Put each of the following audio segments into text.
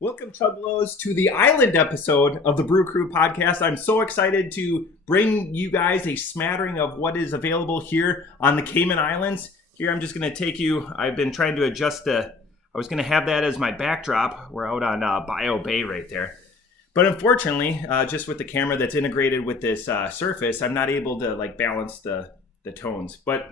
Welcome, Chuggalos, to the Island episode of the Brew Crew podcast. I'm so excited to bring you guys a smattering of what is available here on the Cayman Islands. Here, I'm just going to take you, I've been trying to adjust I was going to have that as my backdrop. We're out on Bio Bay right there. But unfortunately, just with the camera that's integrated with this surface, I'm not able to balance the tones. But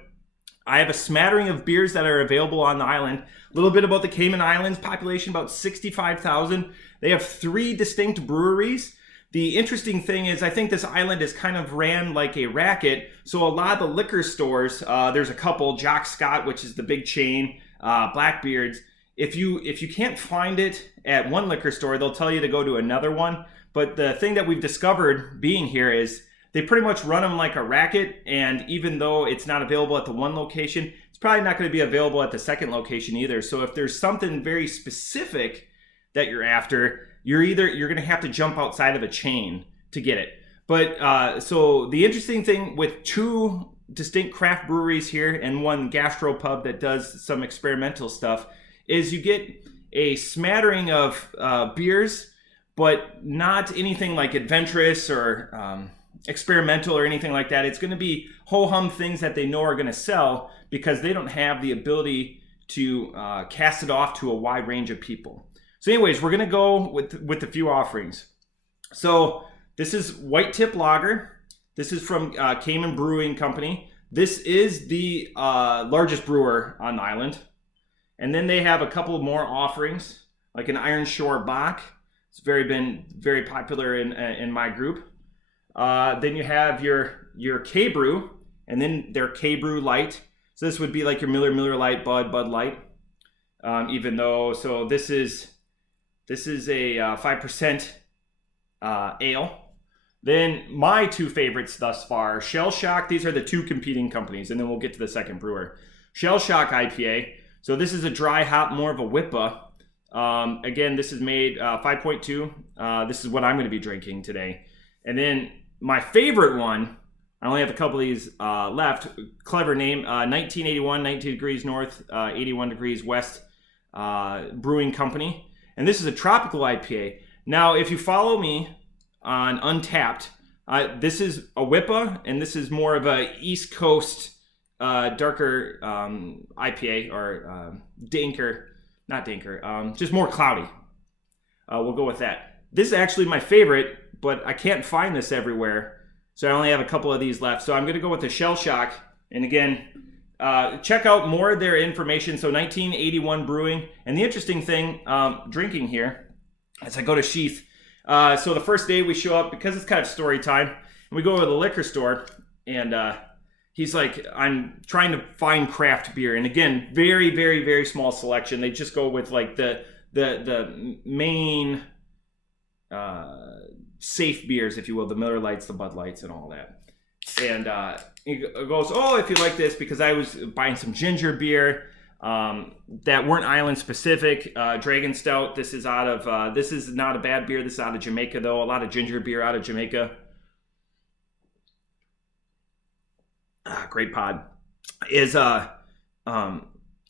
I have a smattering of beers that are available on the island. A little bit about the Cayman Islands, population about 65,000. They have 3 distinct breweries. The interesting thing is I think this island is kind of ran like a racket. So a lot of the liquor stores, there's a couple, Jock Scott, which is the big chain, Blackbeard's. If you can't find it at one liquor store, they'll tell you to go to another one. But the thing that we've discovered being here is they pretty much run them like a racket, and even though it's not available at the one location, it's probably not going to be available at the second location either. So if there's something very specific that you're after, you're going to have to jump outside of a chain to get it. But so the interesting thing with 2 distinct craft breweries here and one gastropub that does some experimental stuff is you get a smattering of beers, but not anything like adventurous or experimental or anything like that. It's going to be ho-hum things that they know are going to sell because they don't have the ability to cast it off to a wide range of people. So anyways, we're going to go with a few offerings. So this is White Tip Lager. This is from Cayman Brewing Company. This is the largest brewer on the island. And then they have a couple more offerings, like an Iron Shore Bock. It's been very popular in my group. Then you have your K-Brew, and then their K-Brew Light. So this would be like your Miller Lite, Bud Light. Even though, so this is a 5% ale. Then my 2 favorites thus far, Shell Shock. These are the 2 competing companies, and then we'll get to the second brewer. Shell Shock IPA. So this is a dry hop, more of a WIPA. Again, this is made 5.2. This is what I'm going to be drinking today. And then my favorite one, I only have a couple of these left. Clever name, 1981, 19 degrees north, 81 degrees west Brewing Company. And this is a tropical IPA. Now, if you follow me on Untapped, this is a WIPA, and this is more of a East Coast darker IPA, or just more cloudy. We'll go with that. This is actually my favorite, but I can't find this everywhere, so I only have a couple of these left. So I'm going to go with the Shell Shock. And again, check out more of their information. So 1981 Brewing. And the interesting thing, drinking here, as I go to Sheath. So the first day we show up, because it's kind of story time, and we go to the liquor store, and he's like, I'm trying to find craft beer. And again, very, very, very small selection. They just go with like the main safe beers, if you will, the Miller Lights, the Bud Lights, and all that. And he goes, oh, if you like this, because I was buying some ginger beer that weren't island specific. Dragon Stout. This is this is not a bad beer. This is out of Jamaica, though. A lot of ginger beer out of Jamaica. Great pod. Is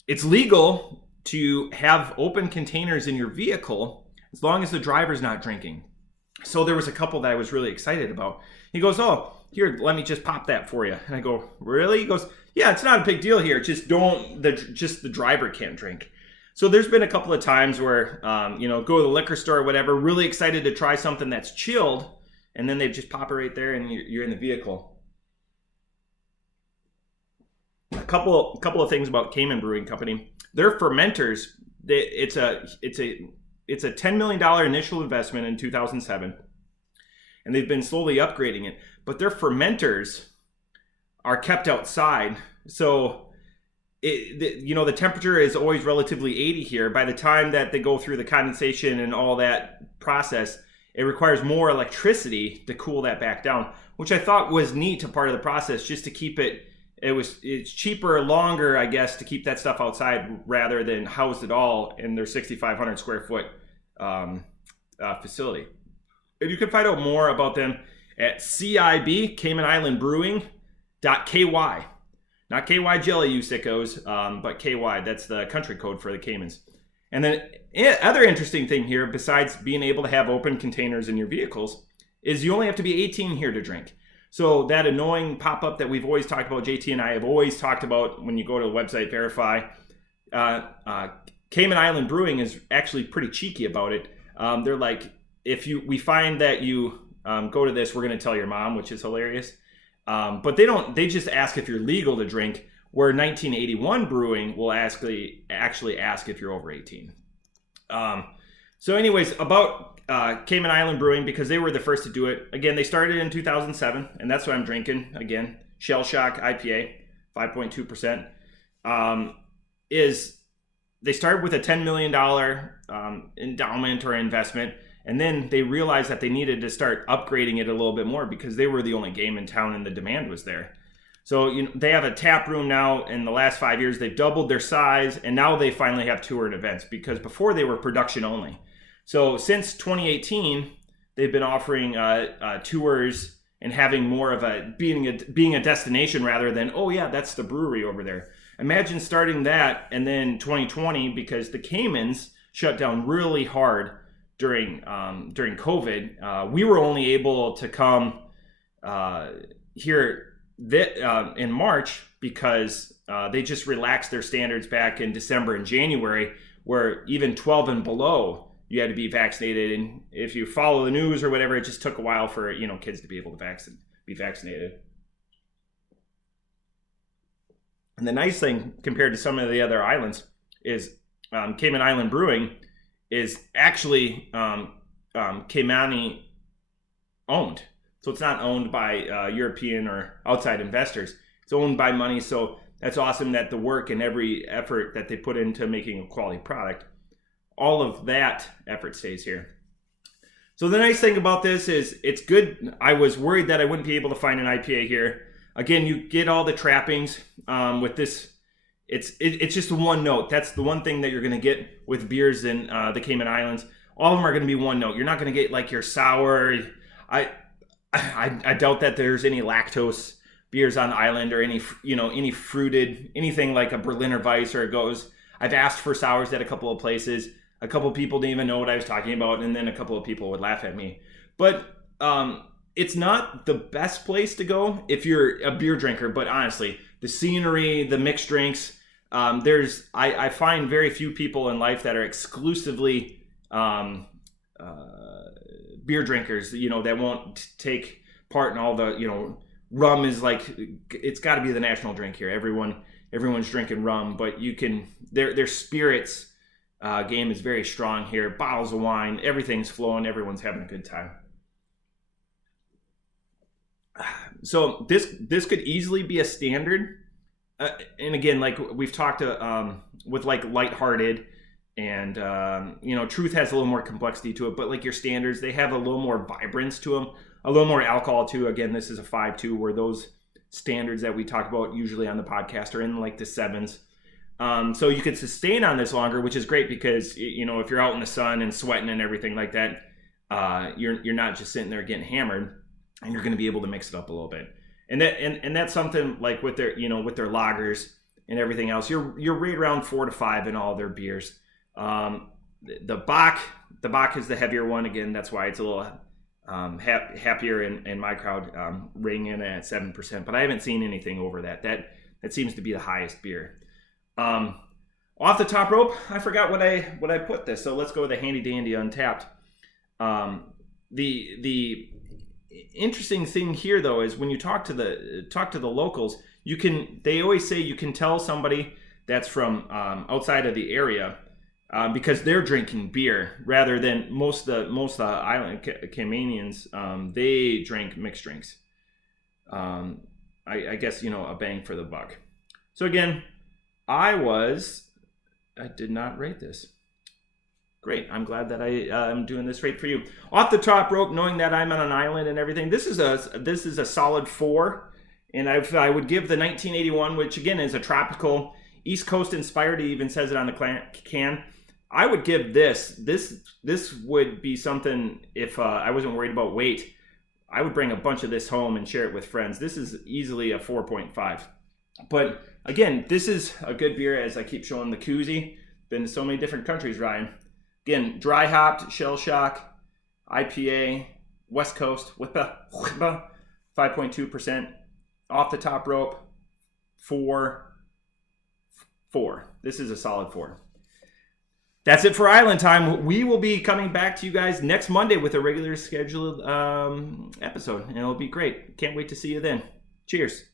it's legal to have open containers in your vehicle as long as the driver's not drinking. So there was a couple that I was really excited about. He goes, oh, here, let me just pop that for you. And I go, really? He goes, yeah, it's not a big deal here. Just the driver can't drink. So there's been a couple of times where, go to the liquor store or whatever, really excited to try something that's chilled, and then they just pop it right there and you're in the vehicle. A couple of things about Cayman Brewing Company. Their fermenters, it's a $10 million initial investment in 2007, and they've been slowly upgrading it. But their fermenters are kept outside, so the temperature is always relatively 80 here. By the time that they go through the condensation and all that process, it requires more electricity to cool that back down, which I thought was neat, a part of the process, just to keep it. It's cheaper, longer, I guess, to keep that stuff outside rather than house it all in their 6,500 square foot facility. And you can find out more about them at CIB, Cayman Island Brewing .ky. Not KY jelly, you sickos, but KY. That's the country code for the Caymans. And then other interesting thing here, besides being able to have open containers in your vehicles, is you only have to be 18 here to drink. So that annoying pop-up that we've always talked about, JT and I have always talked about when you go to the website, verify, Cayman Island Brewing is actually pretty cheeky about it. They're like, we find that you go to this, we're going to tell your mom, which is hilarious. But they just ask if you're legal to drink, where 1981 Brewing will actually ask if you're over 18. So anyways, about Cayman Island Brewing, because they were the first to do it. Again, they started in 2007, and that's what I'm drinking. Again, Shell Shock IPA, 5.2%. They started with a $10 million endowment or investment, and then they realized that they needed to start upgrading it a little bit more because they were the only game in town and the demand was there. So they have a tap room now. In the last 5 years, they've doubled their size, and now they finally have tour and events, because before they were production only. So since 2018, they've been offering tours and having more of being a destination rather than, oh yeah, that's the brewery over there. Imagine starting that, and then 2020, because the Caymans shut down really hard during COVID. We were only able to come here in March because they just relaxed their standards back in December and January, where even 12 and below you had to be vaccinated. And if you follow the news or whatever, it just took a while for kids to be able to be vaccinated. And the nice thing compared to some of the other islands is Cayman Island Brewing is actually Caymani owned. So it's not owned by European or outside investors. It's owned by money. So that's awesome that the work and every effort that they put into making a quality product, all of that effort stays here. So the nice thing about this is it's good. I was worried that I wouldn't be able to find an IPA here. Again, you get all the trappings with this. It's just one note. That's the one thing that you're going to get with beers in the Cayman Islands. All of them are going to be one note. You're not going to get like your sour. I doubt that there's any lactose beers on the island or any fruited, anything like a Berliner Weiss or a Goes. I've asked for sours at a couple of places. A couple of people didn't even know what I was talking about, and then a couple of people would laugh at me. But it's not the best place to go if you're a beer drinker. But honestly, the scenery, the mixed drinks, I find very few people in life that are exclusively beer drinkers, that won't take part in all the, rum is like, it's got to be the national drink here. Everyone's drinking rum, but their spirits game is very strong here. Bottles of wine, everything's flowing, everyone's having a good time. So this could easily be a standard. And again, like we've talked with like Lighthearted, and Truth has a little more complexity to it, but like your standards, they have a little more vibrance to them, a little more alcohol too. Again, this is a 5.2, where those standards that we talk about usually on the podcast are in like the 7s. So you could sustain on this longer, which is great because if you're out in the sun and sweating and everything like that, you're not just sitting there getting hammered, and you're going to be able to mix it up a little bit. And that's something like with their with their lagers and everything else, you're right around 4 to 5 in all their beers. The Bach is the heavier one. Again, that's why it's a little happier in my crowd, ring in at 7%, but I haven't seen anything over that. That seems to be the highest beer. Off the top rope, I forgot what I put this, so let's go with the Handy Dandy Untapped. The interesting thing here though is when you talk to the locals, they always say you can tell somebody that's from outside of the area because they're drinking beer rather than most of the island Caymanians. They drink mixed drinks. I guess a bang for the buck. So again, I did not rate this. Great. I'm glad that I'm doing this rate for you. Off the top rope, knowing that I'm on an island and everything, this is a solid 4. And I would give the 1981, which again is a tropical East Coast inspired. It even says it on the can. I would give this would be something if I wasn't worried about weight. I would bring a bunch of this home and share it with friends. This is easily a 4.5. But again, this is a good beer, as I keep showing the koozie. Been to so many different countries, Ryan. Again, dry hopped, shell shock, IPA, West Coast, whippa, 5.2%. Off the top rope, 4. This is a solid 4. That's it for Island Time. We will be coming back to you guys next Monday with a regular scheduled episode, and it'll be great. Can't wait to see you then. Cheers.